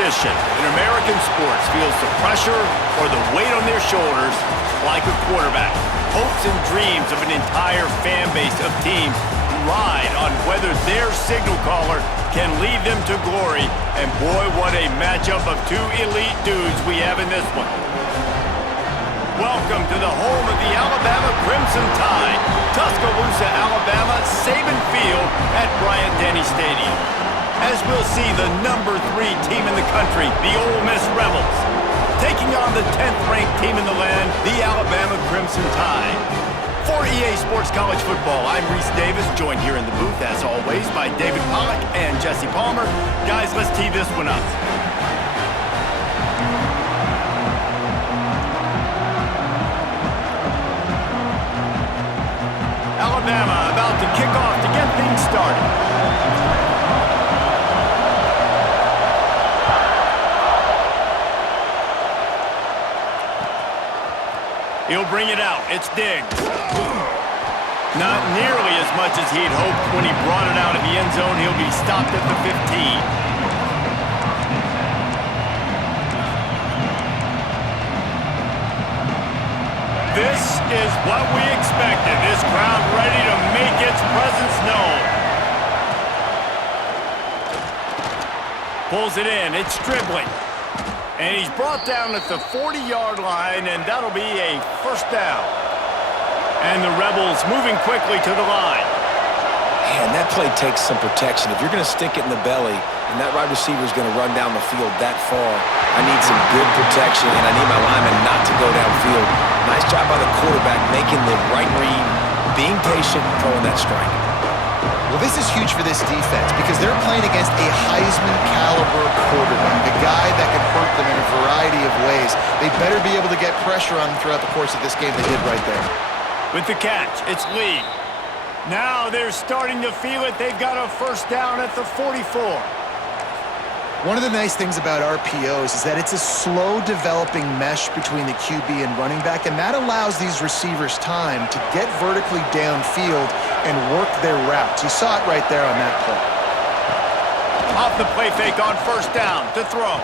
position in American sports feels the pressure or the weight on their shoulders like a quarterback. Hopes and dreams of an entire fan base of teams ride on whether their signal caller can lead them to glory. And boy, what a matchup of two elite dudes we have in this one. Welcome to the home of the Alabama Crimson Tide, Tuscaloosa, Alabama, Saban Field at Bryant-Denny Stadium. As we'll see the number 3 team in the country, the Ole Miss Rebels, taking on the 10th ranked team in the land, the Alabama Crimson Tide. For EA Sports College Football, I'm Reese Davis, joined here in the booth, as always, by David Pollack and Jesse Palmer. Guys, let's tee this one up. Alabama about to kick off to get things started. He'll bring it out. It's Diggs. Not nearly as much as he'd hoped when he brought it out of the end zone. He'll be stopped at the 15. This is what we expected. This crowd ready to make its presence known. Pulls it in. It's dribbling. And he's brought down at the 40-yard line, and that'll be a first down. And the Rebels moving quickly to the line. Man, that play takes some protection. If you're going to stick it in the belly and that wide receiver is going to run down the field that far, I need some good protection, and I need my lineman not to go downfield. Nice job by the quarterback making the right read, being patient, throwing that strike. Well, this is huge for this defense because they're playing against a Heisman-caliber quarterback, a guy that can hurt them in a variety of ways. They better be able to get pressure on him throughout the course of this game. They did right there. With the catch, it's Lee. Now they're starting to feel it. They've got a first down at the 44. One of the nice things about RPOs is that it's a slow-developing mesh between the QB and running back, and that allows these receivers time to get vertically downfield and work their routes. You saw it right there on that play. Off the play fake on first down to throw.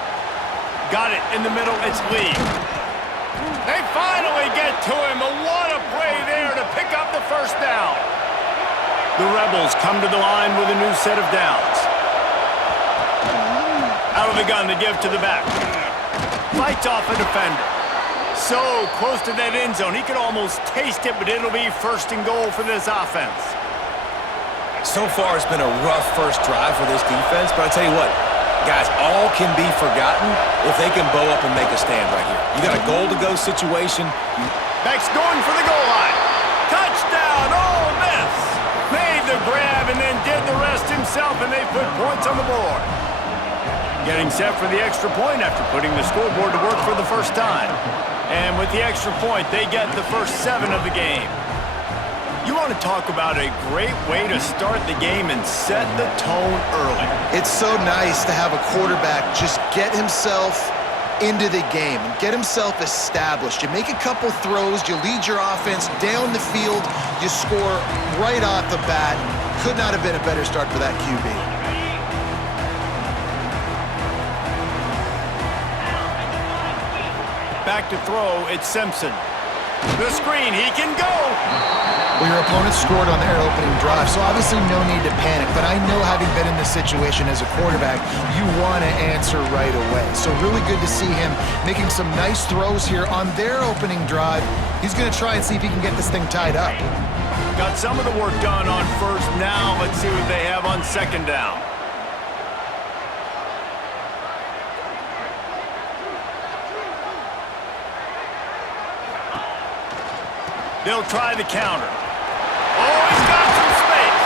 Got it in the middle. It's Lee. They finally get to him. But what a play there to pick up the first down. The Rebels come to the line with a new set of downs. Out of the gun to give to the back. Fights off a defender. So close to that end zone. He could almost taste it, but it'll be first and goal for this offense. So far, it's been a rough first drive for this defense, but I tell you what, guys, all can be forgotten if they can bow up and make a stand right here. You got a goal-to-go situation. Beck's going for the goal line. Touchdown, Ole Miss. Made the grab and then did the rest himself, and they put points on the board. Getting set for the extra point after putting the scoreboard to work for the first time. And with the extra point, they get the first 7 of the game. You want to talk about a great way to start the game and set the tone early. It's so nice to have a quarterback just get himself into the game and get himself established. You make a couple throws, you lead your offense down the field, you score right off the bat. Could not have been a better start for that QB. Back to throw, it's Simpson. The screen, he can go. Well, your opponent scored on their opening drive, so obviously no need to panic. But I know, having been in this situation as a quarterback, you want to answer right away. So really good to see him making some nice throws here on their opening drive. He's going to try and see if he can get this thing tied up. Got some of the work done on first. Now let's see what they have on second down. They'll try the counter. Oh, he's got some space.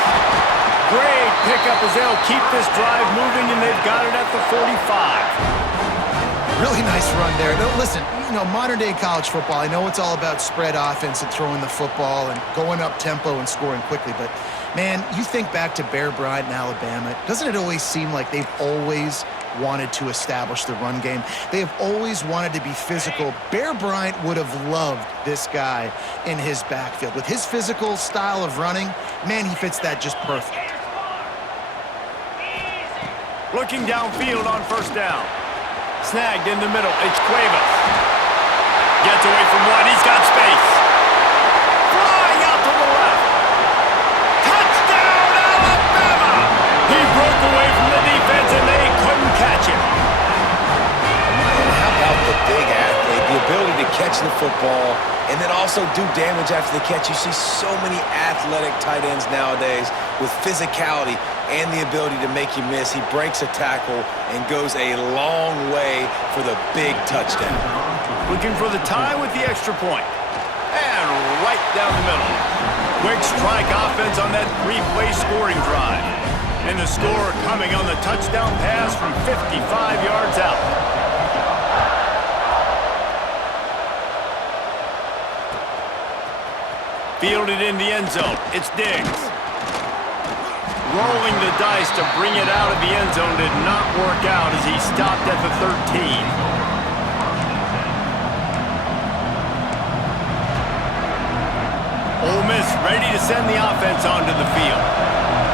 Great pickup as they'll keep this drive moving, and they've got it at the 45. Really nice run there. Now, listen, you know, modern-day college football, I know it's all about spread offense and throwing the football and going up tempo and scoring quickly, but, man, you think back to Bear Bryant in Alabama, doesn't it always seem like they've always wanted to establish the run game? They have always wanted to be physical. Bear Bryant would have loved this guy in his backfield. With his physical style of running, man, he fits that just perfect. Looking downfield on first down. Snagged in the middle. It's Cuevas. Gets away from one. He's got space. Flying out to the left. Touchdown, Alabama! He broke away from the defense, and they couldn't catch him. How about the big athlete, the ability to catch the football and then also do damage after the catch? You see so many athletic tight ends nowadays with physicality and the ability to make you miss. He breaks a tackle and goes a long way for the big touchdown. Looking for the tie with the extra point. And right down the middle. Quick strike offense on that three-play scoring drive. And the score coming on the touchdown pass from 55 yards out. Fielded in the end zone. It's Diggs. Rolling the dice to bring it out of the end zone did not work out as he stopped at the 13. Ole Miss ready to send the offense onto the field.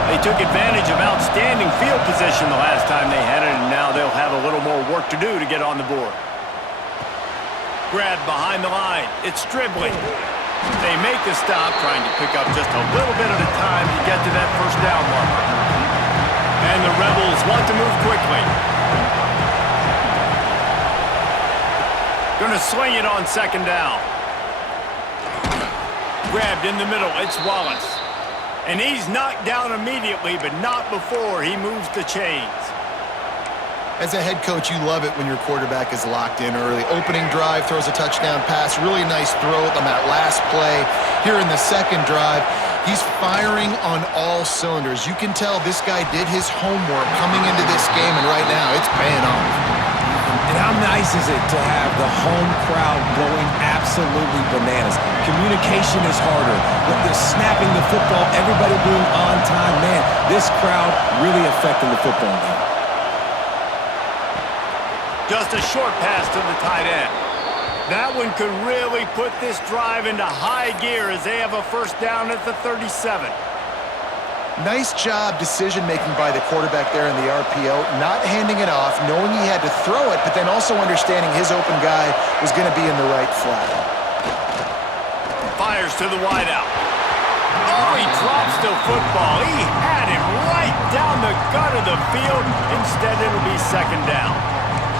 They took advantage of outstanding field position the last time they had it, and now they'll have a little more work to do to get on the board. Grab behind the line. It's Stribling. They make the stop, trying to pick up just a little bit at a time to get to that first down marker. And the Rebels want to move quickly. Gonna swing it on second down. Grabbed in the middle, it's Wallace. And he's knocked down immediately, but not before he moves the chains. As a head coach, you love it when your quarterback is locked in early. Opening drive, throws a touchdown pass. Really nice throw on that last play. Here in the second drive, he's firing on all cylinders. You can tell this guy did his homework coming into this game, and right now it's paying off. And how nice is it to have the home crowd going absolutely bananas? Communication is harder. With the snapping the football, everybody being on time, man, this crowd really affecting the football game. Just a short pass to the tight end. That one could really put this drive into high gear as they have a first down at the 37. Nice job decision-making by the quarterback there in the RPO, not handing it off, knowing he had to throw it, but then also understanding his open guy was going to be in the right flat. Fires to the wideout. Oh, he drops the football. He had him right down the gut of the field. Instead, it'll be second down.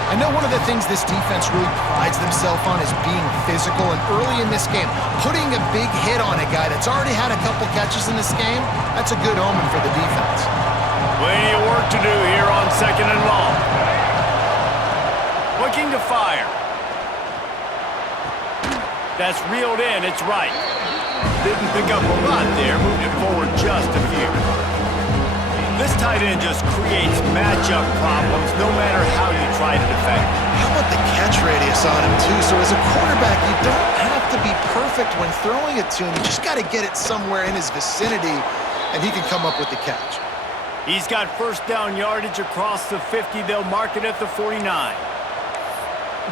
I know one of the things this defense really prides themselves on is being physical, and early in this game, putting a big hit on a guy that's already had a couple catches in this game, that's a good omen for the defense. Plenty of work to do here on second and long. Looking to fire. That's reeled in, it's right. Didn't pick up a lot there, moved it forward just a few. This tight end just creates matchup problems no matter how you try to defend. How about the catch radius on him, too? So as a quarterback, you don't have to be perfect when throwing it to him. You just got to get it somewhere in his vicinity, and he can come up with the catch. He's got first down yardage across the 50. They'll mark it at the 49.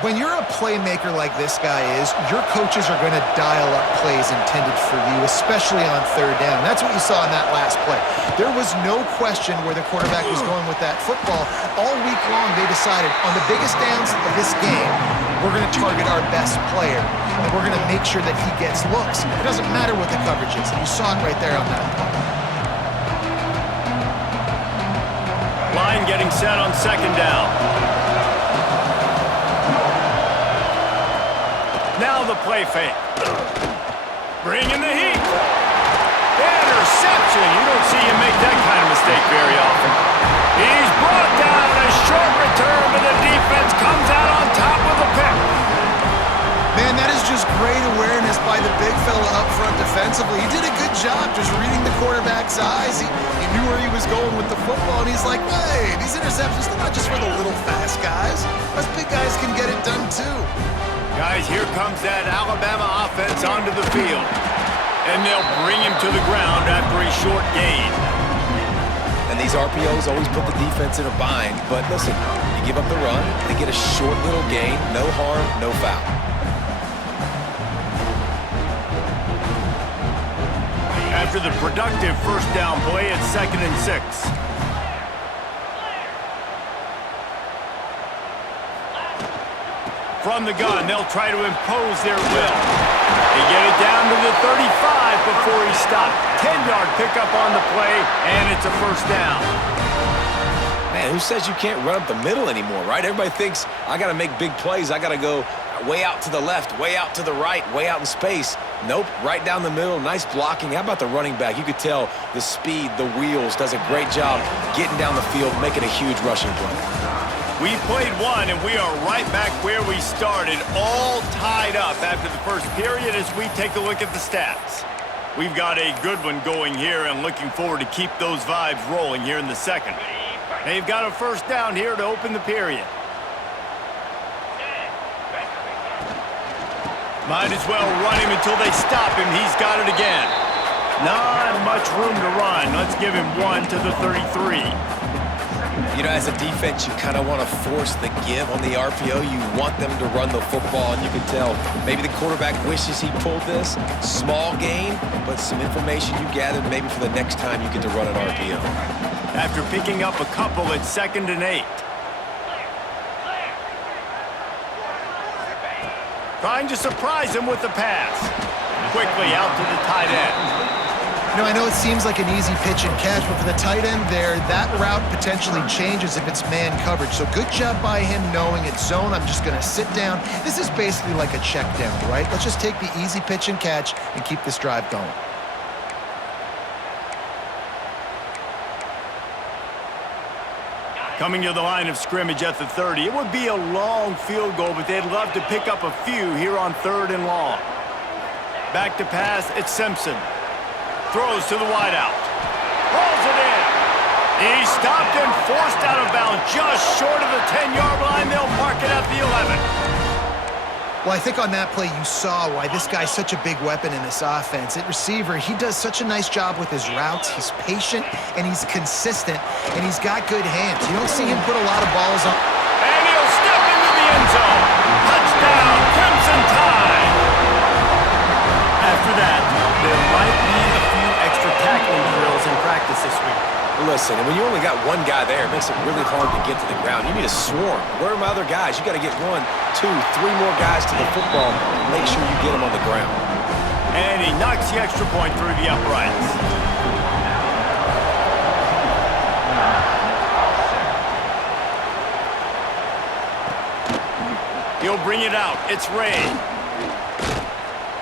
When you're a playmaker like this guy is, your coaches are going to dial up plays intended for you, especially on third down. That's what you saw in that last play. There was no question where the quarterback was going with that football. All week long, they decided on the biggest downs of this game, we're going to target our best player, and we're going to make sure that he gets looks. It doesn't matter what the coverage is. You saw it right there on that play. Line getting set on second down. Now the play fake. Bringing the heat. Interception. You don't see him make that kind of mistake very often. He's brought down. A short return, but the defense comes out on top with a pick. Man, that is just great awareness by the big fella up front defensively. He did a good job just reading the quarterback's eyes. He knew where he was going with the football, and he's like, hey, these interceptions, they're not just for the little fast guys. Us big guys can get it done too. Guys, here comes that Alabama offense onto the field. And they'll bring him to the ground after a short gain. And these RPOs always put the defense in a bind. But listen, you give up the run, they get a short little gain, no harm, no foul. After the productive first down play, it's 2nd and 6. From the gun, they'll try to impose their will. They get it down to the 35 before he stopped. 10-yard pickup on the play, and it's a first down. Man, who says you can't run up the middle anymore, right? Everybody thinks I got to make big plays. I got to go way out to the left, way out to the right, way out in space. Nope, right down the middle. Nice blocking. How about the running back? You could tell the speed, the wheels, does a great job getting down the field, making a huge rushing play. We played one, and we are right back where we started, all tied up after the first period as we take a look at the stats. We've got a good one going here and looking forward to keep those vibes rolling here in the second. They've got a first down here to open the period. Might as well run him until they stop him. He's got it again. Not much room to run. Let's give him one to the 33. You know, as a defense, you kind of want to force the give on the RPO. You want them to run the football, and you can tell maybe the quarterback wishes he pulled this. Small gain, but some information you gathered maybe for the next time you get to run an RPO. After picking up a couple at 2nd and 8. Trying to surprise him with the pass. Quickly out to the tight end. You know, I know it seems like an easy pitch and catch, but for the tight end there, that route potentially changes if it's man coverage. So good job by him knowing it's zone. I'm just going to sit down. This is basically like a check down, right? Let's just take the easy pitch and catch and keep this drive going. Coming to the line of scrimmage at the 30. It would be a long field goal, but they'd love to pick up a few here on 3rd and long. Back to pass, it's Simpson. Throws to the wideout. Rolls it in. He stopped and forced out of bounds just short of the 10-yard line. They'll mark it at the 11. Well, I think on that play you saw why this guy's such a big weapon in this offense. At receiver, he does such a nice job with his routes. He's patient, and he's consistent, and he's got good hands. You don't see him put a lot of balls on. And he'll step into the end zone. Touchdown, Crimson Tide. After that, there might be a few extra tackling drills in practice this week. Listen, when you only got one guy there, it makes it really hard to get to the ground. You need a swarm. Where are my other guys? You got to get 1, 2, 3 more guys to the football and make sure you get them on the ground. And he knocks the extra point through the uprights. He'll bring it out. It's Ray.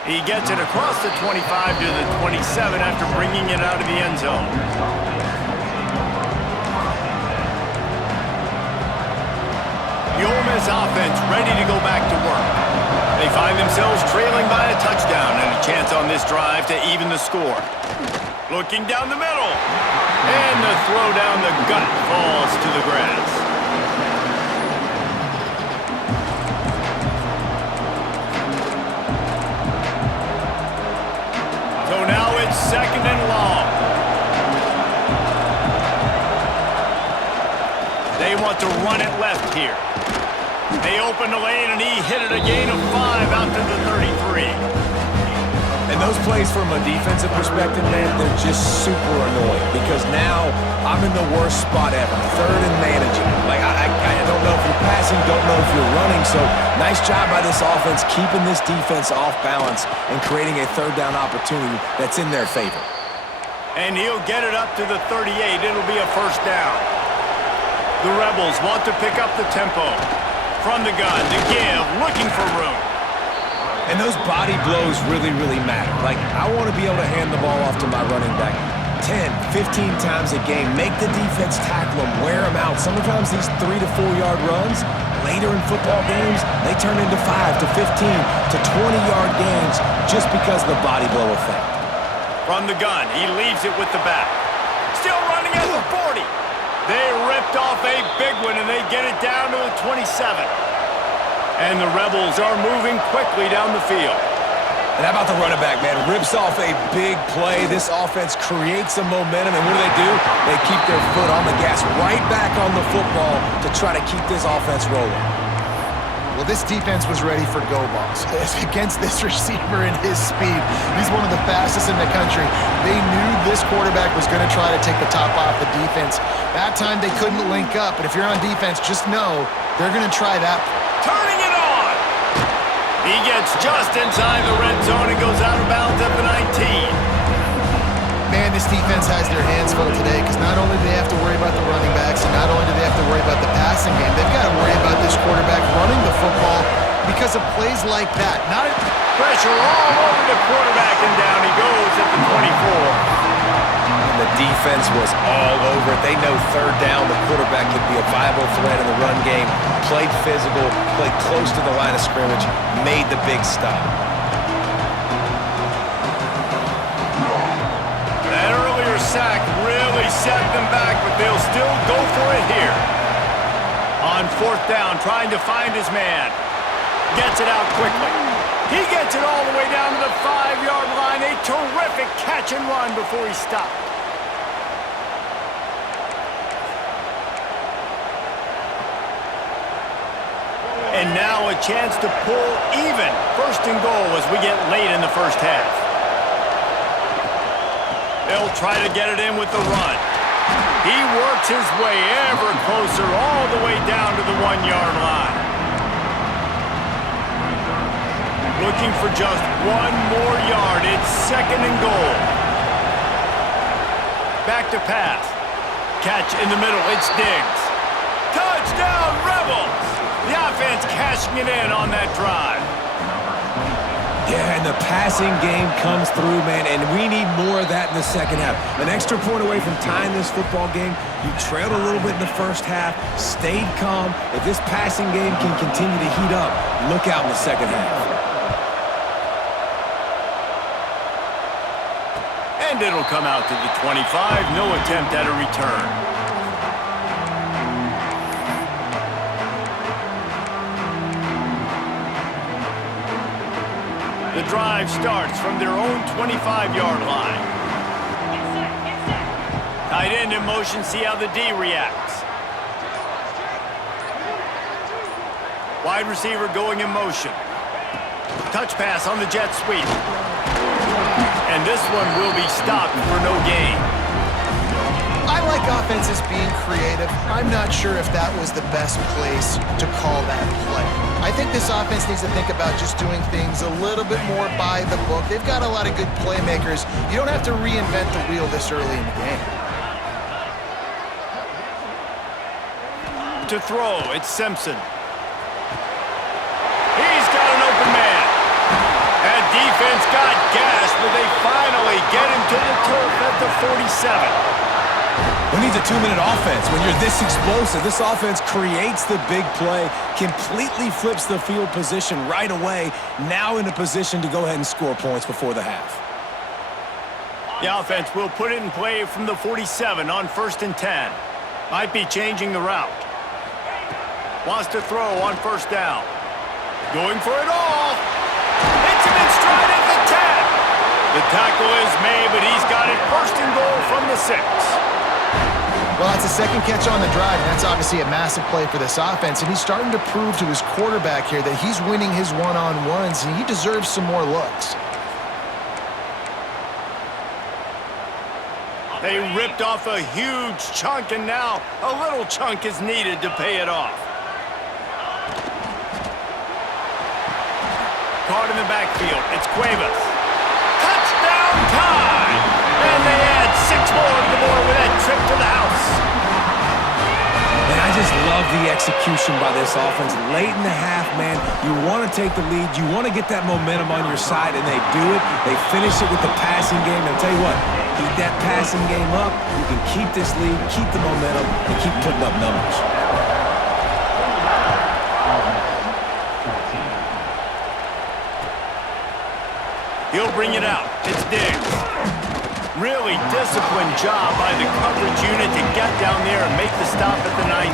He gets it across the 25 to the 27 after bringing it out of the end zone. The Ole Miss offense ready to go back to work. They find themselves trailing by a touchdown and a chance on this drive to even the score. Looking down the middle. And the throw down the gut falls to the grass. So now it's 2nd and long. They want to run it left here. They open the lane, and he hit it a gain of 5 out to the 33. And those plays from a defensive perspective, man, they're just super annoying because now I'm in the worst spot ever. 3rd and manageable. Like, I don't know if you're passing, don't know if you're running. So nice job by this offense keeping this defense off balance and creating a 3rd down opportunity that's in their favor. And he'll get it up to the 38. It'll be a first down. The Rebels want to pick up the tempo. From the gun to give, looking for room. And those body blows really, really matter. Like, I want to be able to hand the ball off to my running back 10, 15 times a game. Make the defense tackle them, wear them out. Sometimes these 3 to 4 yard runs, later in football games, they turn into 5 to 15 to 20-yard gains just because of the body blow effect. From the gun, he leaves it with the back. Still running at the 40. They ripped off a big one, and they get it down to the 27. And the Rebels are moving quickly down the field. And how about the running back, man? Rips off a big play. This offense creates some momentum, and what do? They keep their foot on the gas, right back on the football to try to keep this offense rolling. Well, this defense was ready for go balls. Against this receiver and his speed, he's one of the fastest in the country. They knew this quarterback was going to try to take the top off the defense. That time they couldn't link up, but if you're on defense, just know they're going to try that. Turning it on! He gets just inside the red zone and goes out of bounds at the 19. Man, this defense has their hands full today because not only do they have to worry about the running backs and not only do they have to worry about the passing game, they've got to worry about this quarterback running the football because of plays like that. Pressure all over the quarterback, and down he goes at the 24. And the defense was all over it. They know third down, the quarterback could be a viable threat in the run game. Played physical, played close to the line of scrimmage, made the big stop. That earlier sack really set them back, but they'll still go for it here. On fourth down, trying to find his man. Gets it out quickly. He gets it all the way down to the 5-yard line. A terrific catch and run before he stopped. And now a chance to pull even. First and goal as we get late in the first half. They'll try to get it in with the run. He works his way ever closer all the way down to the 1-yard line. Looking for just one more yard. It's second and goal. Back to pass. Catch in the middle. It's Diggs. Touchdown, Rebels! The offense cashing it in on that drive. Yeah, and the passing game comes through, man, and we need more of that in the second half. An extra point away from tying this football game. You trailed a little bit in the first half, stayed calm. If this passing game can continue to heat up, look out in the second half. And it'll come out to the 25. No attempt at a return. The drive starts from their own 25-yard line. Tight end in motion, see how the D reacts. Wide receiver going in motion. Touch pass on the jet sweep. And this one will be stopped for no gain. I like offenses being creative. I'm not sure if that was the best place to call that play. I think this offense needs to think about just doing things a little bit more by the book. They've got a lot of good playmakers. You don't have to reinvent the wheel this early in the game. To throw, it's Simpson. He's got an open man. That defense got gashed, but they finally get him to the turf at the 47. Who needs a 2-minute offense? When you're this explosive, this offense creates the big play, completely flips the field position right away, now in a position to go ahead and score points before the half. The offense will put it in play from the 47 on 1st and 10. Might be changing the route. Wants to throw on 1st down. Going for it all. Hits him in stride at the 10. The tackle is made, but he's got it 1st and goal from the 6. Well, that's a second catch on the drive, and that's obviously a massive play for this offense, and he's starting to prove to his quarterback here that he's winning his one-on-ones, and he deserves some more looks. They ripped off a huge chunk, and now a little chunk is needed to pay it off. Caught in the backfield. It's Cuevas. Touchdown time! And they add 6 more to the board with that trip to the house. Man, I just love the execution by this offense. Late in the half, man, you want to take the lead. You want to get that momentum on your side, and they do it. They finish it with the passing game. And I'll tell you what, keep that passing game up. You can keep this lead, keep the momentum, and keep putting up numbers. He'll bring it out. It's Diggs. Really disciplined job by the coverage unit to get down there and make the stop at the 19.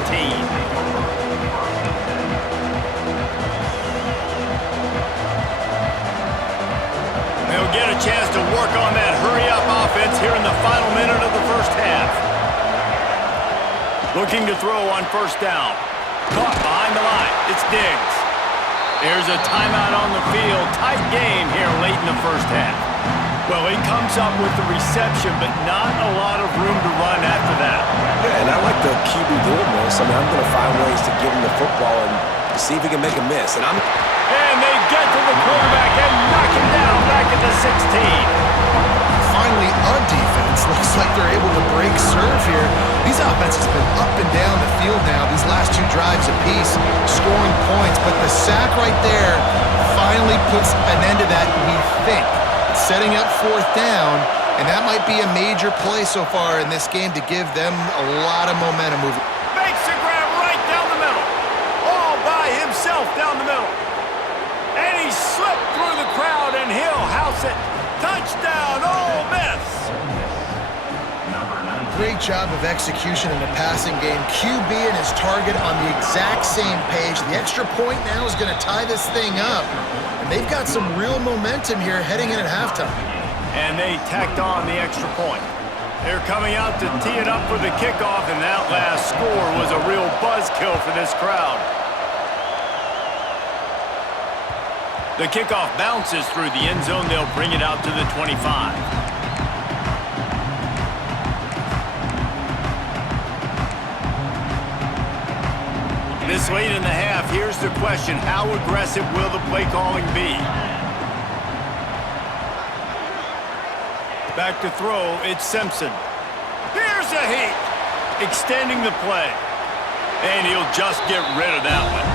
They'll get a chance to work on that hurry-up offense here in the final minute of the first half. Looking to throw on 1st down. Caught behind the line. It's Diggs. There's a timeout on the field. Tight game here late in the first half. Well, he comes up with the reception, but not a lot of room to run after that. Yeah, and I like the QB doing this. I'm going to find ways to give him the football and see if he can make a miss. And they get to the 16. Finally, a defense looks like they're able to break serve here. These offenses have been up and down the field now, these last two drives apiece, scoring points. But the sack right there finally puts an end to that, we think. Setting up fourth down, and that might be a major play so far in this game to give them a lot of momentum moving. Makes a grab right down the middle. All by himself down the middle. And he slipped through the crowd, and he'll house it. Touchdown, Ole Miss! Great job of execution in the passing game. QB and his target on the exact same page. The extra point now is going to tie this thing up. And they've got some real momentum here heading in at halftime. And they tacked on the extra point. They're coming out to tee it up for the kickoff, and that last score was a real buzzkill for this crowd. The kickoff bounces through the end zone. They'll bring it out to the 25. This late in the half, here's the question. How aggressive will the play calling be? Back to throw, it's Simpson. Here's a heat. Extending the play. And he'll just get rid of that one.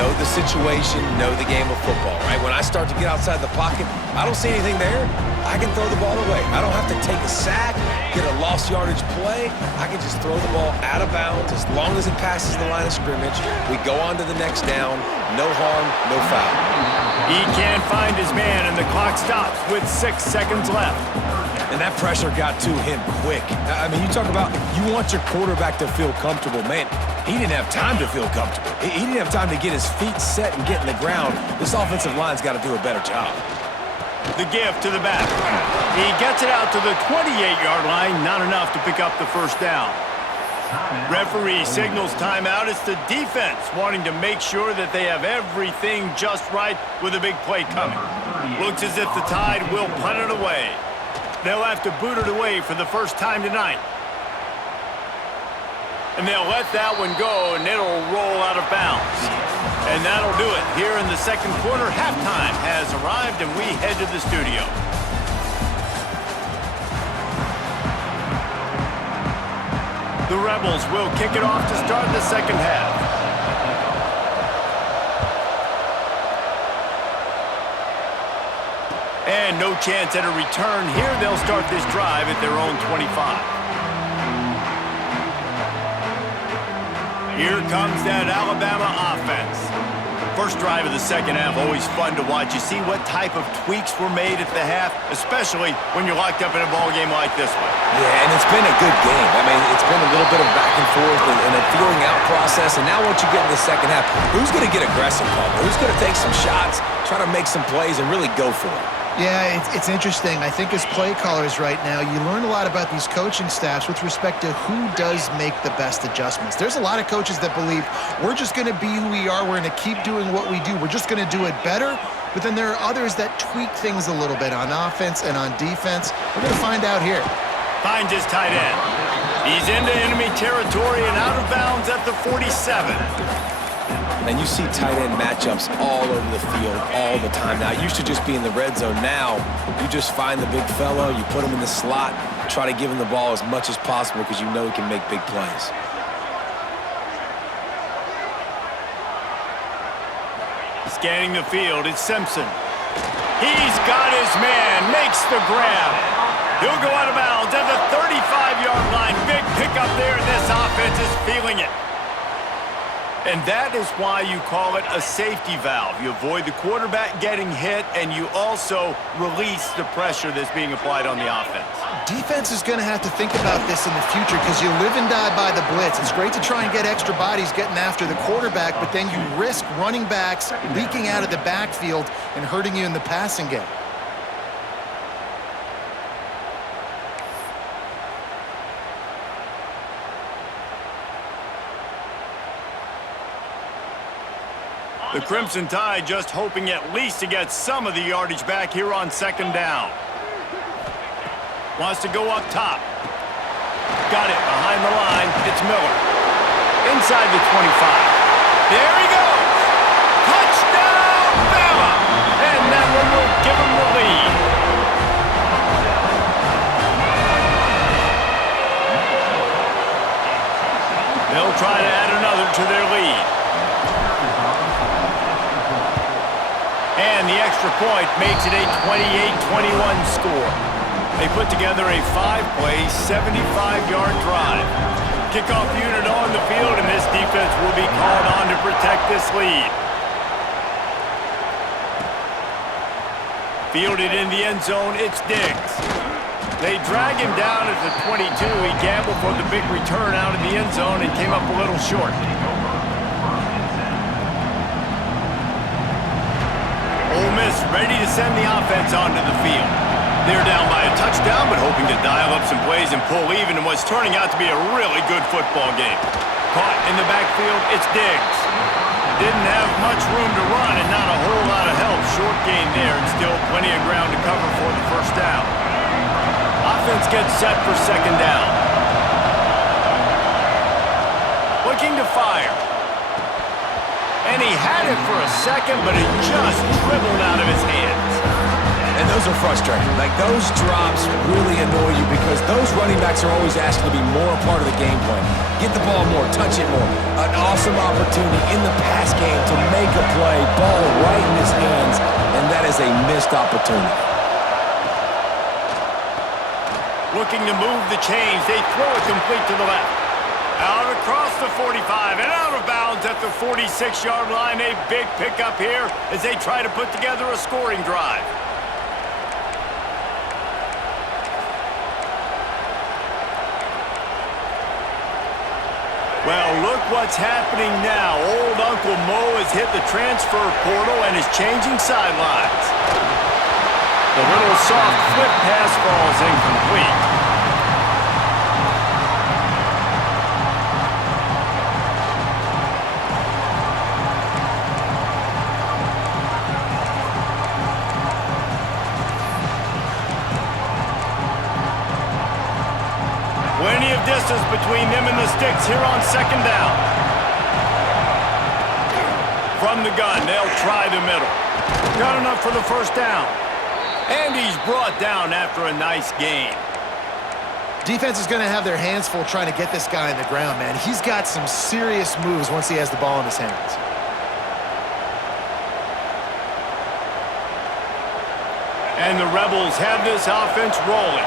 Know the situation, know the game of football, right? When I start to get outside the pocket, I don't see anything there, I can throw the ball away. I don't have to take a sack, get a lost yardage play. I can just throw the ball out of bounds as long as it passes the line of scrimmage. We go on to the next down. No harm, no foul. He can't find his man, and the clock stops with 6 seconds left. And that pressure got to him quick. I mean, you talk about you want your quarterback to feel comfortable. Man, he didn't have time to feel comfortable. He didn't have time to get his feet set and get in the ground. This offensive line's got to do a better job. The give to the back. He gets it out to the 28-yard line. Not enough to pick up the first down. Referee signals timeout. It's the defense wanting to make sure that they have everything just right with a big play coming. Looks as if the Tide will punt it away. They'll have to boot it away for the first time tonight. And they'll let that one go, and it'll roll out of bounds. And that'll do it. Here in the second quarter, halftime has arrived, and we head to the studio. The Rebels will kick it off to start the second half. And no chance at a return here. They'll start this drive at their own 25. Here comes that Alabama offense. First drive of the second half, always fun to watch. You see what type of tweaks were made at the half, especially when you're locked up in a ball game like this one. Yeah, and it's been a good game. I mean, it's been a little bit of back and forth and a feeling out process. And now once you get in the second half, who's going to get aggressive, Palmer? Who's going to take some shots, try to make some plays, and really go for it? Yeah, it's interesting. I think as play callers right now, you learn a lot about these coaching staffs with respect to who does make the best adjustments. There's a lot of coaches that believe we're just going to be who we are. We're going to keep doing what we do. We're just going to do it better. But then there are others that tweak things a little bit on offense and on defense. We're going to find out here. Finds his tight end. He's into enemy territory and out of bounds at the 47. And you see tight end matchups all over the field all the time now. It used to just be in the red zone. Now you just find the big fellow, you put him in the slot, try to give him the ball as much as possible because you know he can make big plays. Scanning the field, it's Simpson. He's got his man, makes the grab. He'll go out of bounds at the 35-yard line. Big pickup there, and this offense is feeling it. And that is why you call it a safety valve. You avoid the quarterback getting hit, and you also release the pressure that's being applied on the offense. Defense is going to have to think about this in the future because you live and die by the blitz. It's great to try and get extra bodies getting after the quarterback, but then you risk running backs leaking out of the backfield and hurting you in the passing game. The Crimson Tide just hoping at least to get some of the yardage back here on second down. Wants to go up top. Got it behind the line. It's Miller. Inside the 25. There he goes. Touchdown, Bama! And that one will give him the lead. And the extra point makes it a 28-21 score. They put together a 5-play, 75-yard drive. Kickoff unit on the field, and this defense will be called on to protect this lead. Fielded in the end zone, it's Diggs. They drag him down at the 22. He gambled for the big return out of the end zone and came up a little short. Ole Miss ready to send the offense onto the field. They're down by a touchdown, but hoping to dial up some plays and pull even in what's turning out to be a really good football game. Caught in the backfield, it's Diggs. Didn't have much room to run and not a whole lot of help. Short gain there and still plenty of ground to cover for the first down. Offense gets set for second down. Looking to fire. And he had it for a second, but it just dribbled out of his hands. And those are frustrating. Like, those drops really annoy you because those running backs are always asked to be more a part of the game plan. Get the ball more, touch it more. An awesome opportunity in the pass game to make a play, ball right in his hands, and that is a missed opportunity. Looking to move the chains, they throw it complete to the left. Out across the 45 and out of bounds at the 46-yard line. A big pickup here as they try to put together a scoring drive. Well, look what's happening now. Old Uncle Mo has hit the transfer portal and is changing sidelines. The little soft flip pass falls incomplete. Plenty of distance between them and the sticks here on second down. From the gun, they'll try the middle. Got enough for the first down. And he's brought down after a nice gain. Defense is going to have their hands full trying to get this guy on the ground, man. He's got some serious moves once he has the ball in his hands. And the Rebels have this offense rolling.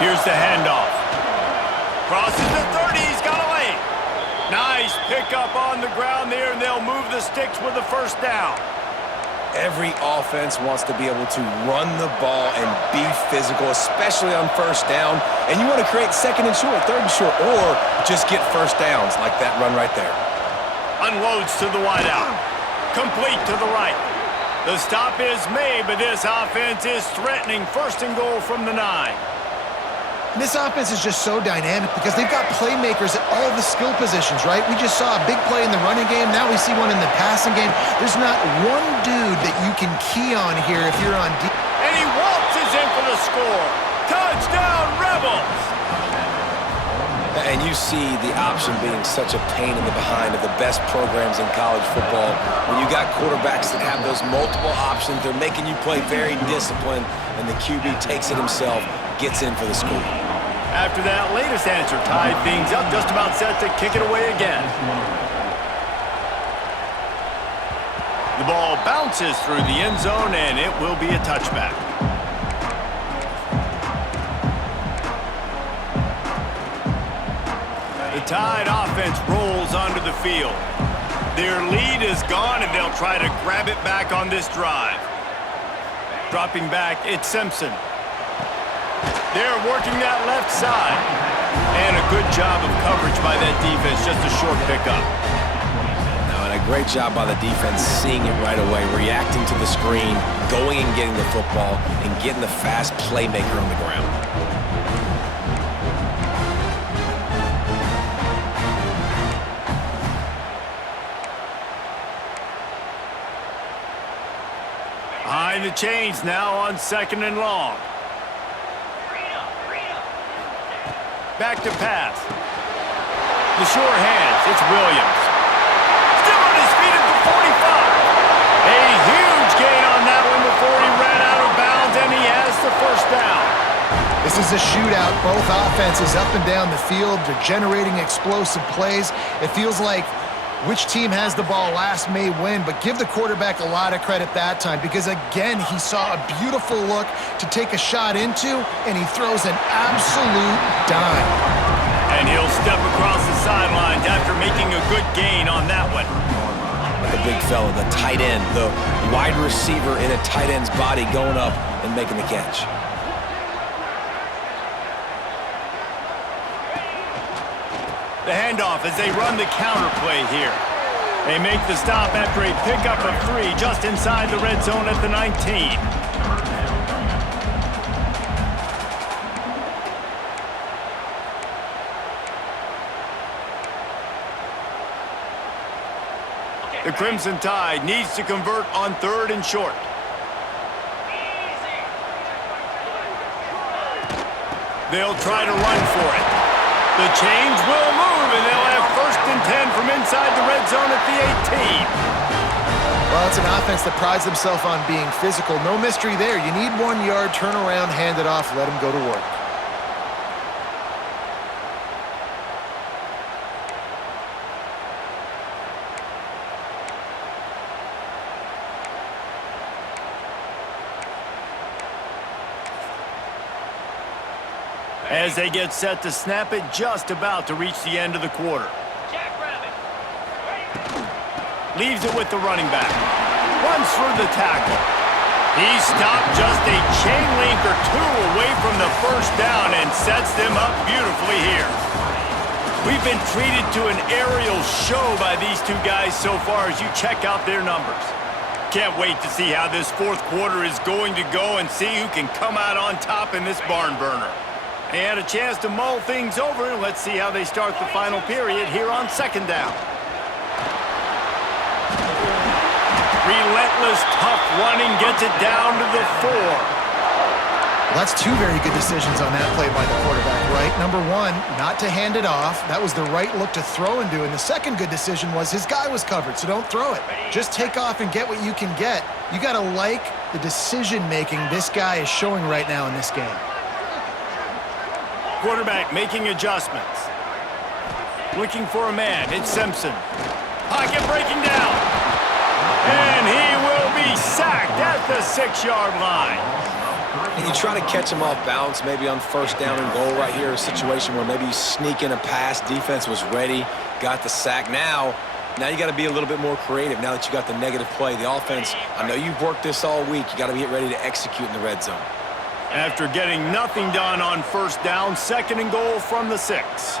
Here's the handoff. Crosses the 30, he's got away. Nice pickup on the ground there, and they'll move the sticks with the first down. Every offense wants to be able to run the ball and be physical, especially on first down. And you want to create second and short, third and short, or just get first downs like that run right there. Unloads to the wideout. Complete to the right. The stop is made, but this offense is threatening. First and goal from the 9. This offense is just so dynamic because they've got playmakers at all the skill positions, right? We just saw a big play in the running game. Now we see one in the passing game. There's not one dude that you can key on here if you're on deep. And he waltzes in for the score. Touchdown, Rebels! And you see the option being such a pain in the behind of the best programs in college football. When you got quarterbacks that have those multiple options, they're making you play very disciplined, and the QB takes it himself, gets in for the score. After that latest answer tied things up, just about set to kick it away again. The ball bounces through the end zone, and it will be a touchback. The Tide offense rolls onto the field. Their lead is gone, and they'll try to grab it back on this drive. Dropping back, it's Simpson. They're working that left side. And a good job of coverage by that defense, just a short pickup. And a great job by the defense seeing it right away, reacting to the screen, going and getting the football, and getting the fast playmaker on the ground. Behind the chains now on second and long. Back to pass. The sure hands, it's Williams. Still on his feet at the 45. A huge gain on that one before he ran out of bounds, and he has the first down. This is a shootout. Both offenses up and down the field. They're generating explosive plays. It feels like Which team has the ball last may win, but give the quarterback a lot of credit that time because, again, he saw a beautiful look to take a shot into, and he throws an absolute dime. And he'll step across the sidelines after making a good gain on that one. The big fella, the tight end, the wide receiver in a tight end's body going up and making the catch. The handoff as they run the counter play here. They make the stop after a pickup of 3 just inside the red zone at the 19. The Crimson Tide needs to convert on 3rd and short. They'll try to run for it. The chains will move, and they'll have 1st and 10 from inside the red zone at the 18. Well, it's an offense that prides themselves on being physical. No mystery there. You need 1 yard, turn around, hand it off, let them go to work. As they get set to snap it, just about to reach the end of the quarter. Leaves it with the running back. Runs through the tackle. He stopped just a chain link or 2 away from the 1st down and sets them up beautifully here. We've been treated to an aerial show by these 2 guys so far as you check out their numbers. Can't wait to see how this 4th quarter is going to go and see who can come out on top in this barn burner. They had a chance to mull things over. Let's see how they start the final period here on 2nd down. Relentless, tough running gets it down to the 4. Well, that's 2 very good decisions on that play by the quarterback, right? Number 1, not to hand it off. That was the right look to throw into. And the second good decision was his guy was covered, so don't throw it. Just take off and get what you can get. You got to like the decision-making this guy is showing right now in this game. Quarterback making adjustments. Looking for a man. It's Simpson. Pocket breaking down. And he will be sacked at the 6-yard line. And you try to catch him off balance, maybe on 1st down and goal right here, a situation where maybe you sneak in a pass, defense was ready, got the sack. Now you got to be a little bit more creative now that you got the negative play. The offense, I know you've worked this all week. You got to get ready to execute in the red zone. After getting nothing done on 1st down, 2nd and goal from the 6.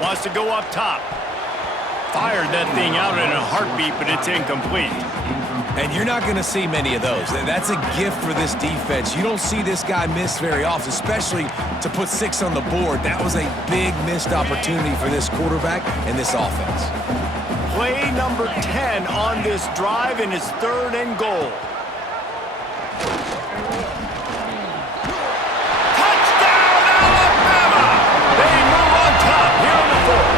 Wants to go up top. Fired that thing out in a heartbeat, but it's incomplete. And you're not going to see many of those. That's a gift for this defense. You don't see this guy miss very often, especially to put 6 on the board. That was a big missed opportunity for this quarterback and this offense. Play number 10 on this drive, and it's 3rd and goal. Touchdown, Alabama! They move on top here in the 4th.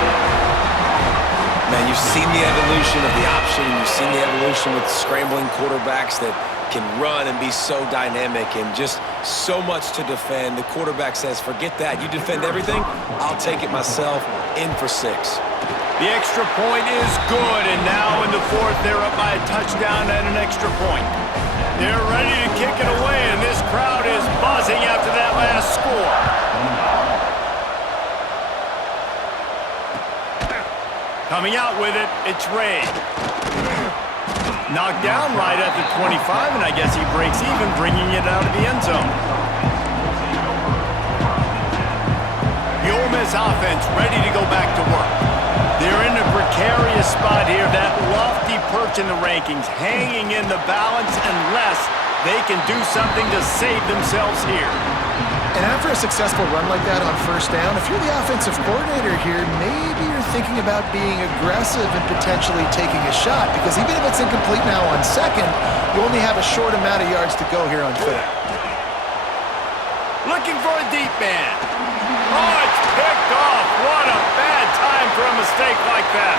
Man, you've seen the evolution of the option. You've seen the evolution with scrambling quarterbacks that can run and be so dynamic and just so much to defend. The quarterback says, forget that. You defend everything, I'll take it myself. In for 6. The extra point is good, and now in the 4th, they're up by a touchdown and an extra point. They're ready to kick it away, and this crowd is buzzing after that last score. Coming out with it, it's Ray. Knocked down right at the 25, and I guess he breaks even, bringing it out of the end zone. The Ole Miss offense ready to go back to work. They're in a precarious spot here, that lofty perch in the rankings, hanging in the balance unless they can do something to save themselves here. And after a successful run like that on 1st down, if you're the offensive coordinator here, maybe you're thinking about being aggressive and potentially taking a shot, because even if it's incomplete now on 2nd, you only have a short amount of yards to go here on 3rd. Looking for a deep man. Oh, it's picked off. What a bad time for a mistake like that.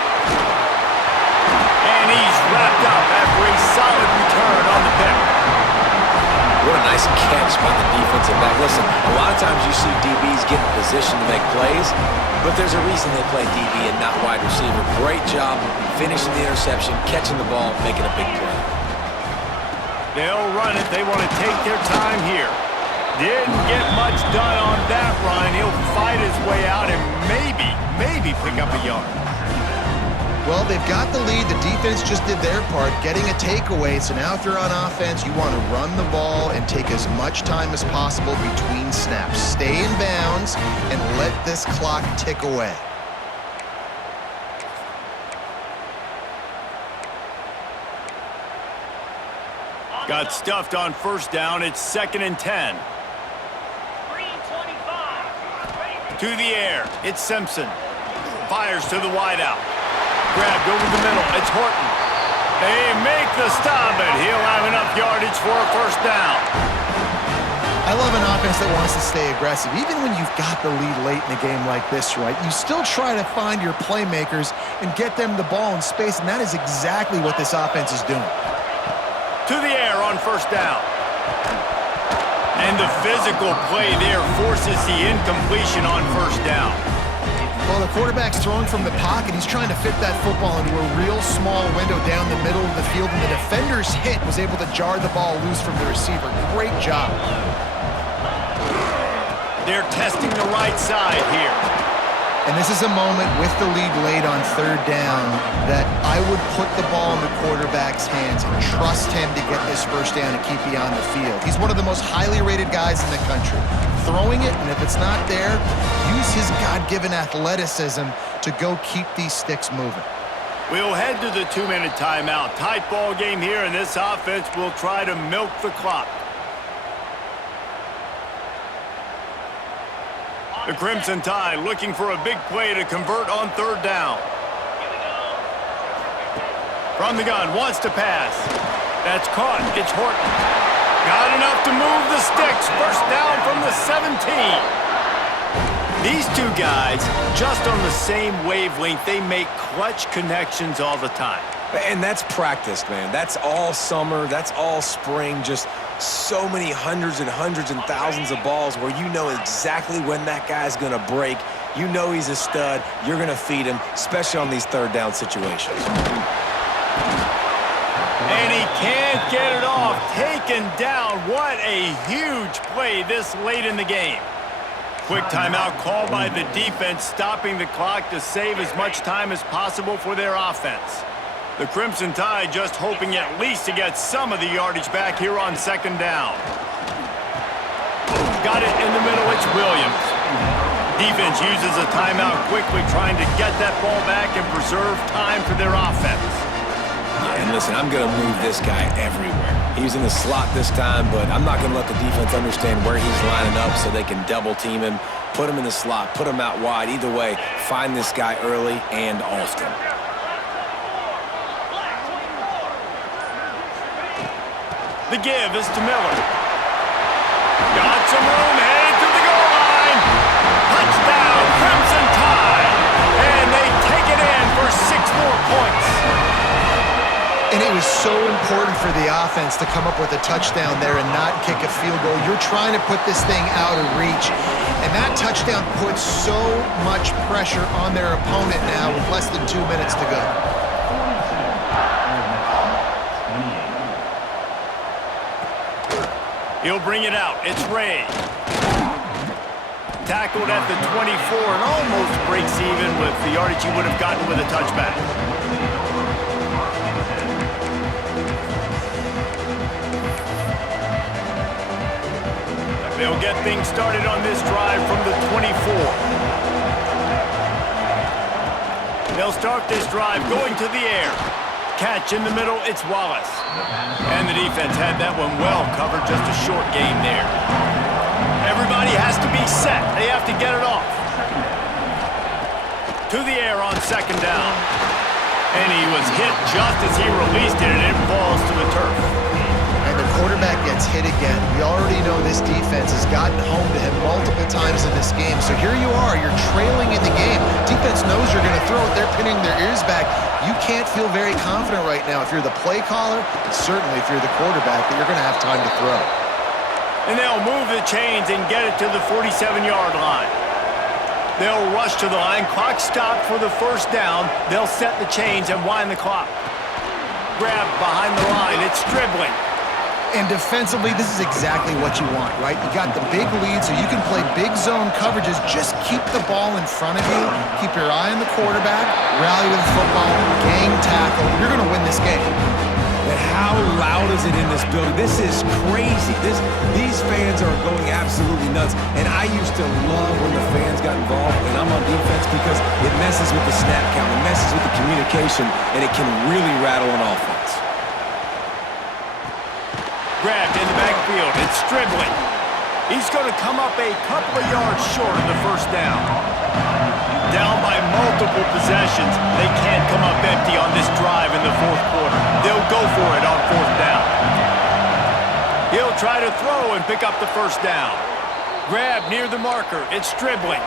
And he's wrapped up after a solid return on the pick. What a nice catch by the defensive back. Listen, a lot of times you see DBs get in position to make plays, but there's a reason they play DB and not wide receiver. Great job finishing the interception, catching the ball, making a big play. They'll run it. They want to take their time here. Didn't get much done on that run. He'll fight his way out and maybe pick up a yard. Well, they've got the lead. The defense just did their part, getting a takeaway. So now if you're on offense, you want to run the ball and take as much time as possible between snaps. Stay in bounds and let this clock tick away. Got stuffed on first down. It's 2nd and 10. To the air. It's Simpson. Fires to the wideout. Grabbed over the middle. It's Horton. They make the stop, and he'll have enough yardage for a first down. I love an offense that wants to stay aggressive. Even when you've got the lead late in a game like this, right, you still try to find your playmakers and get them the ball in space, and that is exactly what this offense is doing. To the air on first down. And the physical play there forces the incompletion on first down. Well, the quarterback's throwing from the pocket. He's trying to fit that football into a real small window down the middle of the field, and the defender's hit was able to jar the ball loose from the receiver. Great job. They're testing the right side here. And this is a moment with the lead late on third down that I would put the ball in the quarterback's hands and trust him to get this first down and keep you on the field. He's one of the most highly rated guys in the country. Throwing it, and if it's not there, use his God-given athleticism to go keep these sticks moving. We'll head to the 2-minute timeout. Tight ball game here, and this offense will try to milk the clock. The Crimson Tide looking for a big play to convert on third down. From the gun, wants to pass. That's caught. It's Horton. Got enough to move the sticks. First down from the 17. These two guys, just on the same wavelength, they make clutch connections all the time. And that's practice, man. That's all summer. That's all spring. Just so many hundreds and thousands of balls where you know exactly when that guy's going to break. You know he's a stud. You're going to feed him, especially on these third down situations. And he can't get it off. Taken down. What a huge play this late in the game. Quick timeout called by the defense, stopping the clock to save as much time as possible for their offense. The Crimson Tide just hoping at least to get some of the yardage back here on second down. Got it in the middle. It's Williams. Defense uses a timeout quickly, trying to get that ball back and preserve time for their offense. And listen, I'm going to move this guy everywhere. He's in the slot this time, but I'm not going to let the defense understand where he's lining up so they can double team him, put him in the slot, put him out wide. Either way, find this guy early and often. The give is to Miller. Got some room, headed to the goal line. Touchdown, Crimson Tide. And they take it in for 6 more points. And it was so important for the offense to come up with a touchdown there and not kick a field goal. You're trying to put this thing out of reach. And that touchdown puts so much pressure on their opponent now with less than 2 minutes to go. He'll bring it out. It's Ray. Tackled at the 24 and almost breaks even with the yardage he would have gotten with a touchback. They'll get things started on this drive from the 24. They'll start this drive going to the air. Catch in the middle, it's Wallace. And the defense had that one well covered, just a short game there. Everybody has to be set. They have to get it off. To the air on second down. And he was hit just as he released it, and it falls to the turf. And the quarterback gets hit again. We already know this defense has gotten home to him multiple times in this game. So here you are, you're trailing in the game. Defense knows you're going to throw it. They're pinning their ears back. You can't feel very confident right now if you're the play caller, and certainly if you're the quarterback, that you're going to have time to throw. And they'll move the chains and get it to the 47-yard line. They'll rush to the line. Clock stopped for the first down. They'll set the chains and wind the clock. Grab behind the line. It's dribbling. And defensively, this is exactly what you want, right? You got the big lead, so you can play big zone coverages. Just keep the ball in front of you. Keep your eye on the quarterback. Rally with the football. Gang tackle. You're going to win this game. But how loud is it in this building? This is crazy. These fans are going absolutely nuts. And I used to love when the fans got involved when I'm on defense because it messes with the snap count, it messes with the communication, and it can really rattle an offense. Grabbed in the backfield. It's dribbling. He's going to come up a couple of yards short of the first down. Down by multiple possessions. They can't come up empty on this drive in the fourth quarter. They'll go for it on fourth down. He'll try to throw and pick up the first down. Grab near the marker. It's dribbling.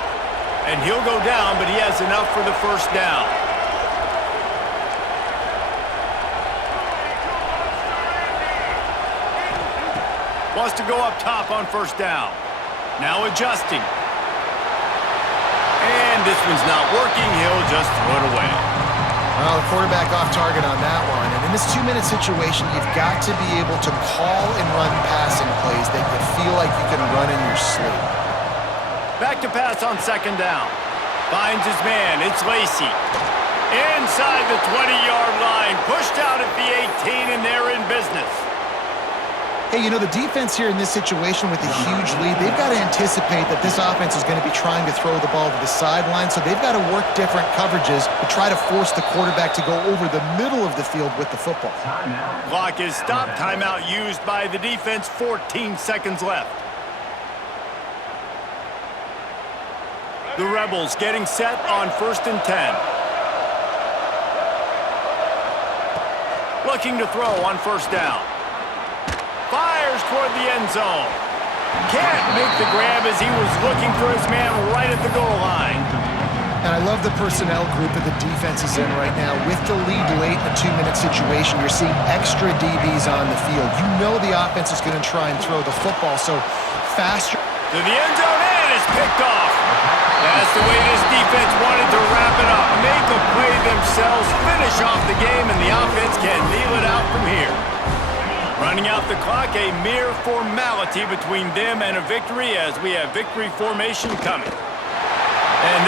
And he'll go down, but he has enough for the first down. Wants to go up top on first down. Now adjusting. And this one's not working. He'll just throw it away. Well, the quarterback off target on that one. And in this 2-minute situation, you've got to be able to call and run passing plays that you feel like you can run in your sleep. Back to pass on second down. Finds his man. It's Lacy. Inside the 20-yard line. Pushed out at the 18, and they're in business. Hey, you know, the defense here in this situation with a huge lead, they've got to anticipate that this offense is going to be trying to throw the ball to the sideline, so they've got to work different coverages to try to force the quarterback to go over the middle of the field with the football. Clock is stopped. Timeout used by the defense. 14 seconds left. The Rebels getting set on 1st and 10. Looking to throw on first down. Fires toward the end zone. Can't make the grab as he was looking for his man right at the goal line. And I love the personnel group that the defense is in right now. With the lead late in a 2-minute situation, you're seeing extra DBs on the field. You know the offense is going to try and throw the football, so faster. To the end zone, and it's picked off. That's the way this defense wanted to wrap it up. Make a play themselves, finish off the game, and the offense can kneel it out from here. Running out the clock, a mere formality between them and a victory as we have victory formation coming. And